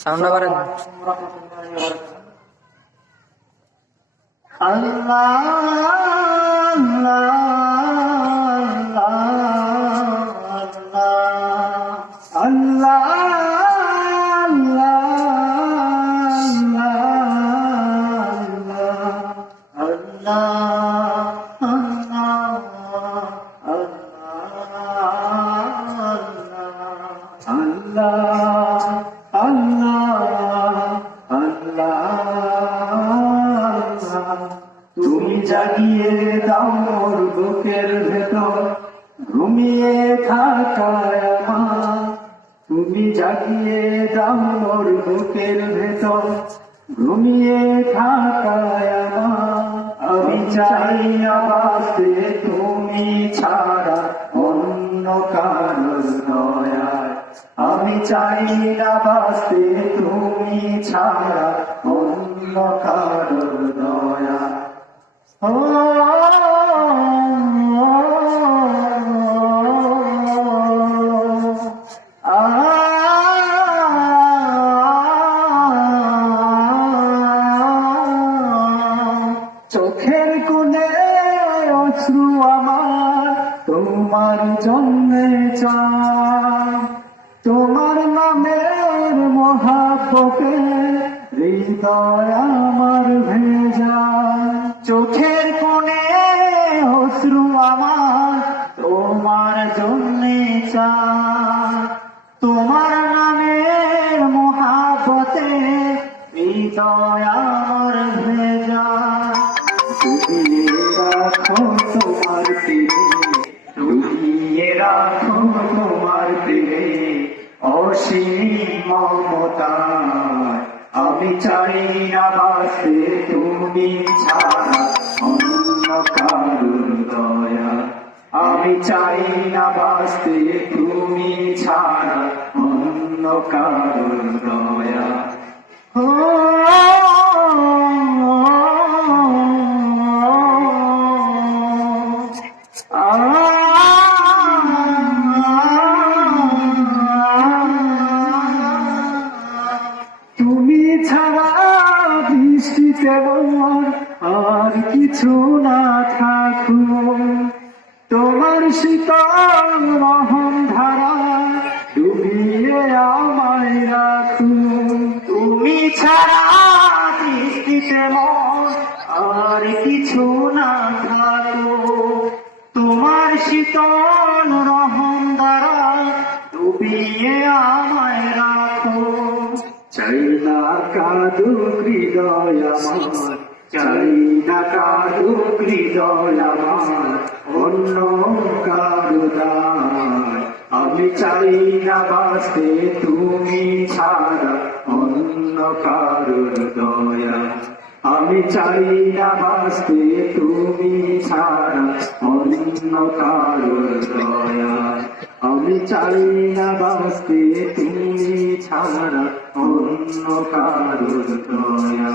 Sound আবার তুমি জাগিয়ে দাও মোর বুকের ভেতর ঘুমিয়ে থাকায় আমার, তুমি জাগিয়ে দাও মোর বুকের ভেতর ঘুমিয়ে থাকায় আমার। আমি চাই না বাঁচতে তুমি ছাড়া অন্য কারোর দয়ায়, আমি চাই না বাঁচতে তুমি ছাড়া অন্য কারোর দয়া। চোখের কোণে অশ্রু আমার তোমার জন্যে চাই, তোমার নামের মহাব্বতে হৃদয় আমার ভেজা। চোখের কোণে অশ্রু আমার তোমার জন্যে চাই, তোমার নামের মহাব্বতে হৃদয় আমার ভেজা। ডুবিয়ে রাখো তোমার প্রেমে, ডুবিয়ে রাখো তোমার প্রেমে অসীম মমতায়। আমি চাই না বাঁচতে তুমি ছাড়া অন্য কারোর দয়া, আমি চাই না বাঁচতে তুমি ছাড়া অন্য কারোর দয়া। তুমি ছাড়া বৃষ্টিতে মোর আর কিছু না থাকুক, তোমার শীতল রহম ধারা ডুবিয়ে আমায় রাখুক। তুমি ছাড়া বৃষ্টিতে মোর আর কিছু না থাকুক, তোমার শীতল রহম ধারা ডুবিয়ে আমায় রাখুক। চাই না কাঁদুক হৃদয় আমার, চাই না কাঁদুক হৃদয় আমার অন্য কারো দায়। আমি চাই না বাঁচতে তুমি ছাড়া অন্য কারোর দয়া, আমি চাই না বাঁচতে তুমি ছাড়া অন্য কারোর দয়া, আমি চাই না বাঁচতে তুমি ছাড়া অন্য কারোর দয়া।